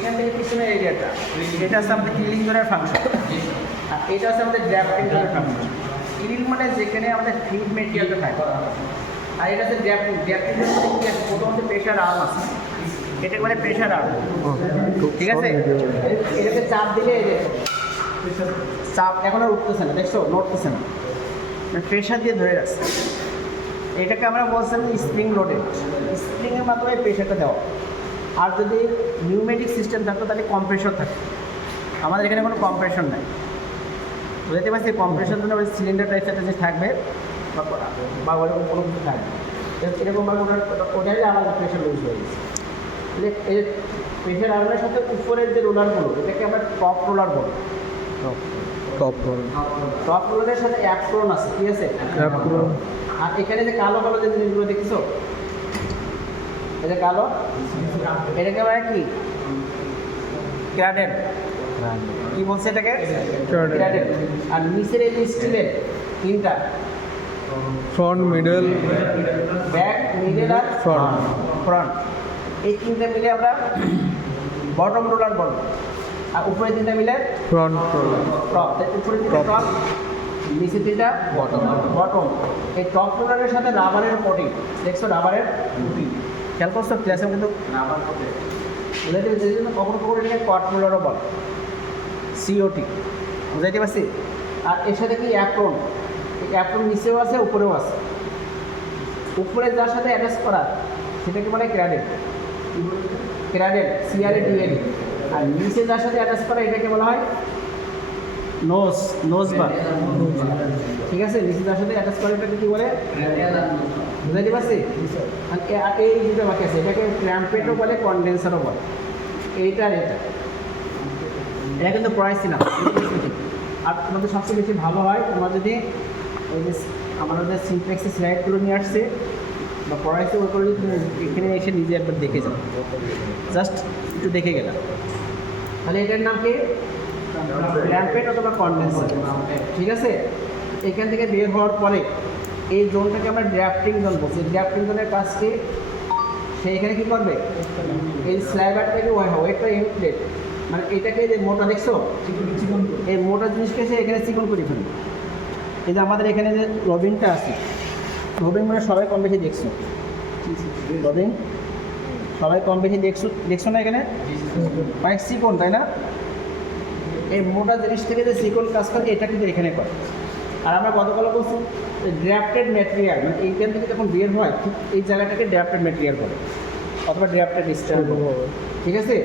এখান থেকে পিছনের এরিয়াটা, এটা হচ্ছে আমাদের ক্লিনিং জোনের ফাংশন, আর এটা হচ্ছে আমাদের ড্রাফটিং জোনের ফাংশন। ক্লিনিং মানে যেখানে আমাদের ফিড মেটেরিয়ালটা থাকে, আর এটা হচ্ছে ড্রাফটিং। ড্রাফটিং জোন মানে কি আছে, প্রথমত প্রেশার আর্ম আছে, এটা মানে প্রেশার আর্ম, ঠিক আছে। এটাকে চাপ দিলে চাপ এখন আর উঠতেছে না, দেখছো, নড়তেছে না, প্রেশার দিয়ে ধরে রাখছে। এটাকে আমরা বলছিলাম স্প্রিং লোডেড, স্প্রিংয়ের মাধ্যমে প্রেশারটা দেওয়া। আর যদি নিউমেটিক সিস্টেম থাকতো তাহলে কম্প্রেসর থাকতো, আমাদের এখানে কোনো কম্প্রেশন নাই, বুঝতে পারছি। কম্প্রেশন জন্য ওই সিলিন্ডার টাইপের যে থাকবে বা ওরকম কোনো কিছু থাকবে, এরকমভাবে ওটাই আলাদা প্রেশার লুজ হয়ে গেছে। এই প্রেশার আর্মের সাথে উপরের যে রোলারগুলো, এটাকে আমরা টপ রোলার বলি। টপ রোলারের সাথে অ্যাপ্রন আছে, ঠিক আছে। আর এখানে যে কালো কালো যে জিনিসগুলো দেখছো, এই যে কালো, এটাকে আমরা কি ক্র্যাডেল, কি বলছে এটাকে ক্র্যাডেল। আর নিচের এই স্টিলের তিনটা, ফ্রন্ট, মিডল, ব্যাক, মিডল আর ফ্রন্ট, এই তিনটা মিলে আমরা বটম রোলার বলব। আর উপরে তিনটা মিলে ফ্রন্ট, টপ। উপরে তিনটা টপ, নিচে তিনটা বটম। এই টপ রোলারের সাথে রাবারের কোটিং, দেখছো রাবারের কোটিং, খেয়াল করছো ক্লাসে কিন্তু রাবার কোটিং বুঝাইতে পারছি। এই জন্য কখনো কখনো এটাকে কট রোলারও বলে, সিওটি, বুঝাইতে পারছি। আর এর সাথে কি অ্যাপ্রন, এই অ্যাপ্রন নিচেও আছে উপরেও আছে। উপরে যার সাথে অ্যাটাচ করা সেটাকে বলে ক্র্যাডেল, ক্র্যাডেল CRADL। আর নিচে যার সাথে অ্যাটাচ করা এটাকে বলা হয় নোজ, নোজ বার, ঠিক আছে। নিচে যার সাথে অ্যাটাচ করা এটাকে কী বলে, বুঝাইতে পারছি। আর এই দুটো বাকি আছে, এটাকে ক্র্যাম্পেটও বলে, কন্ডেন্সারও বলে। এইটা আর এটা কিন্তু প্রাইস না। আর তোমাদের সবচেয়ে বেশি ভালো হয় তোমরা যদি ওই যে আমাদের সিমপ্লেক্সের স্লাইডগুলো নিয়ে আসছে বা পড়াইছে, ওই করে তুমি এখানে এসে নিজে একবার দেখে যাও, জাস্ট একটু দেখে গেলাম, তাহলে এটার নাম কি ক্র্যাম্পেট অথবা কন্ডেন্সার, ঠিক আছে। এখান থেকে বের হওয়ার পরে এই জোনটাকে আমরা ড্রাফটিং জোন বলছি। ড্রাফটিং জোনের কাজ কি, সে এখানে কী করবে, এই স্লাইবারটাকে ওয়েটটা ইনপ্লেট, মানে এটাকে যে মোটা দেখছো, এই মোটা জিনিসকে সে এখানে চিকন করে ফেলবে। এই যে আমাদের এখানে যে রবিনটা আছে, রবিন মানে সবাই কম বেশি দেখছো, রবিন সবাই কম বেশি দেখছো না, এখানে অনেক চিকন, তাই না। এই মোটা জিনিস থেকে যে চিকন কাজ করে এটা কিন্তু এখানে করে। আর আমরা গতকাল বলছি ড্রাফটেড ম্যাটেরিয়াল, মানে এইখান থেকে যখন বের হয় ঠিক এই জায়গাটাকে ড্রাফটেড ম্যাটেরিয়াল বলে অথবা ড্রাফটেড স্টাইল বলে, ঠিক আছে।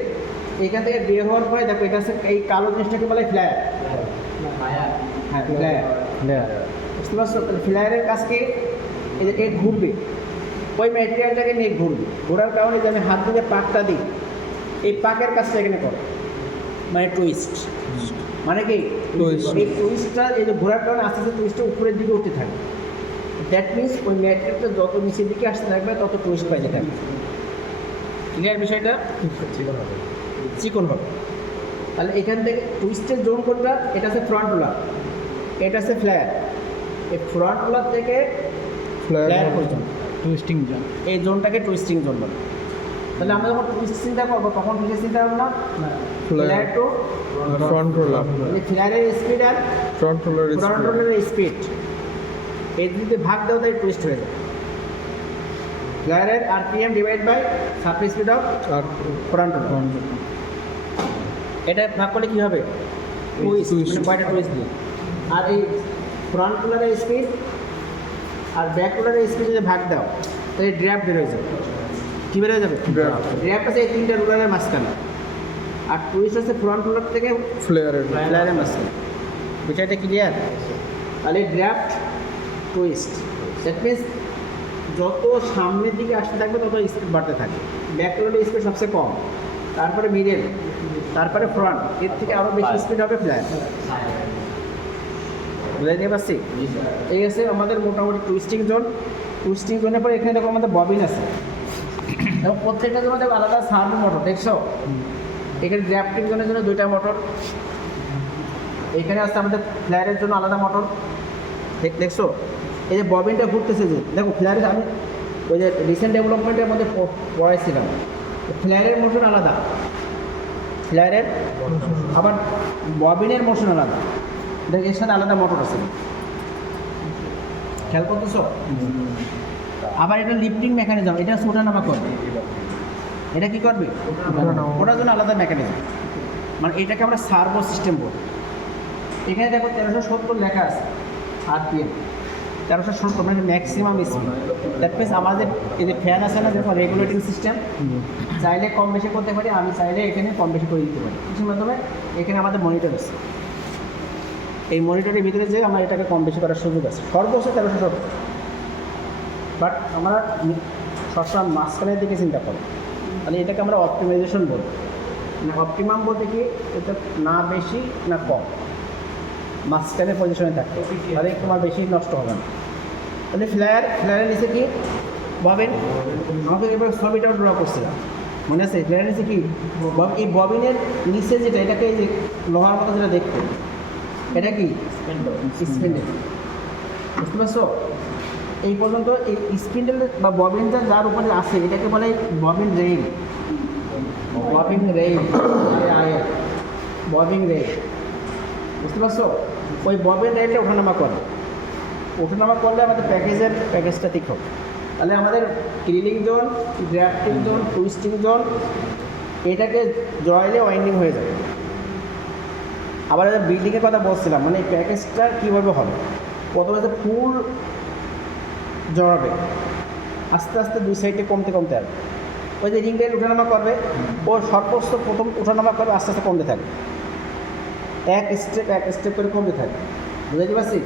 এইখান থেকে বের হওয়ার পরে দেখো এটা হচ্ছে এই কালো জিনিসটাকে বলে ফ্লায়ার, হ্যাঁ ফ্লায়ার, বুঝতে পারছো। তাহলে ফ্লায়ারের কাজকে এই যে এ ঘুরবে, ওই ম্যাটেরিয়ালটাকে নিয়ে ঘুরবে, ঘোরার কারণে যে আমি হাত দিয়ে পাকটা দিই, এই পাকের কাজটা এখানে করে, মানে টুইস্ট, মানে কি এই টুইস্টটা এই যে ঘোরার কারণে আস্তে আস্তে টুইস্টটা উপরের দিকে উঠতে থাকে। দ্যাট মিনস ওই ম্যাটেরিয়ালটা যত নিচের দিকে আসতে থাকবে তত টুইস্ট পাইতে থাকবে। ক্লিয়ার বিষয়টা, চিকন হবে। তাহলে এখান থেকে টুইস্টের জোন কোনটা, এটা আছে ফ্রন্ট রোলার, এটা আছে ফ্লায়ার। এই ফ্রন্ট রোলার থেকে ফ্লায়ার পর্যন্ত টুইস্টিং জোন, এই জোনটাকে টুইস্টিং জোন বলে। তাহলে আমরা যখন টুইস্ট চিন্তা করবো তখন কিসের চিন্তা করবো না, ফ্লায়ার টু ফ্রন্ট রোলার, মানে ফ্লায়ারের স্পিড আর ফ্রন্ট রোলারের স্পিড, এই যদি ভাগ দেওয়া তাই টুইস্ট হয়ে যায়। ফ্লায়ারের RPM divide by surface speed of front roller, এটা ভাগ করলে কী হবে, টুইস্ট, মানে কয়টা টুইস্ট দিয়ে। আর এই ফ্রন্ট রোলারের স্পিড আর ব্যাক রোলারের স্পিড যদি ভাগ দাও তাহলে ড্রাফট বের হয়ে যাবে। কী বের হয়ে যাবে, ড্রাফট আছে এই তিনটা রোলারের মাঝখানে, আর টুইস্ট আছে ফ্রন্ট রোলার থেকে ফ্লায়ারের মাঝখানে। বিষয়টা ক্লিয়ার। তাহলে ড্রাফট, টুইস্ট, দ্যাট মিনস যত সামনের দিকে আসতে থাকবে তত স্পিড বাড়তে থাকে। ব্যাক রোলারের স্পিড সবচেয়ে কম, তারপরে মিডল, তারপরে ফ্রন্ট, এর থেকে আরও বেশি স্পিড হবে ফ্লায়ার। বুঝাই দিয়ে পারছি। এই আছে আমাদের মোটামুটি টুইস্টিং জোন। টুইস্টিং জোনের পরে এখানে দেখো আমাদের ববিন আছে, এবং প্রত্যেকটা জন্য দেখো আলাদা সার্ভ মোটর, দেখছো। এখানে ড্রাফটিং জোনের জন্য দুইটা মোটর, এখানে আসছে আমাদের ফ্লায়ারের জন্য আলাদা মোটর, দেখছো। এই যে ববিনটা ঘুরতেছে, যে দেখো ফ্লায়ারের আমি ওই যে রিসেন্ট ডেভেলপমেন্টের মধ্যে পড়াইছিলাম, ফ্লায়ারের মোটর আলাদা, ফ্লায়ারের আবার ববিনের মোশন আলাদা, দেখ এর সাথে আলাদা মোটর আছে, খেয়াল করতেছো? আবার এটা লিফটিং মেকানিজম, এটা ওঠা নামা করবে, এটা কি করবে? ওটার জন্য আলাদা মেকানিজম, মানে এটাকে আমরা সার্ভো সিস্টেম বলি। এখানে দেখো 1370 লেখা আছে আরপিএম, 1370 মানে ম্যাক্সিমাম স্পিড। দ্যাট মিনস আমাদের এই যে ফ্যান আছে না, দেখো রেগুলেটিং সিস্টেম, চাইলে কম বেশি করতে পারি, আমি চাইলে এখানে কম বেশি করে দিতে পারি। কিছুর মাধ্যমে এখানে আমাদের মনিটর আছে, এই মনিটরের ভিতরে যে আমরা এটাকে কম বেশি করার সুযোগ আছে। সর্বোচ্চ 1370, বাট আমরা সবসময় মাঝখানের দিকে চিন্তা করি, তাহলে এটাকে আমরা অপটিমাইজেশন বলি। মানে অপটিমাম বলতে কি, এটা না বেশি না কম, মাঝখানে পজিশনে থাকবে, তাহলে তোমার বেশি নষ্ট হবে না। তাহলে ফ্লায়ারের নিচে কি ববিন, আমাকে এবার ছবিটাও ড্র করছিলাম, মনে আছে? ফ্লায়ারের নিচে কি এই ববিনের নিচে যেটা, এটাকে এই যে লোহার মতো যেটা দেখতে, এটা কি স্পিন্ডেল, বুঝতে পারছো? এই পর্যন্ত এই স্পিন্ডেল বা ববিনটা যার উপরে আছে এটাকে বলে bobbin rail, bobbin rail, bobbin rail, বুঝতে পারছো? ওই ববিন রেইলটা ওঠানামা করে, ওঠানামা করলে আমাদের প্যাকেজটা ঠিক হবে। তাহলে আমাদের ক্রিলিং zone, grafting zone, twisting zone, এটাকে জয়েলে ওয়াইন্ডিং হয়ে যাবে। আবার বিল্ডিংয়ের কথা বলছিলাম, মানে এই প্যাকেজটা কীভাবে হবে, প্রথমে তো ফুল জড়াবে, আস্তে আস্তে দুই সাইডে কমতে কমতে আসবে। ওই যে রিং রেল ওঠানামা করবে, ও সর্বোচ্চ প্রথম ওঠানামা করবে, আস্তে আস্তে কমতে থাকবে, এক স্টেপ করে কমতে থাকবে, বুঝতে পারছি?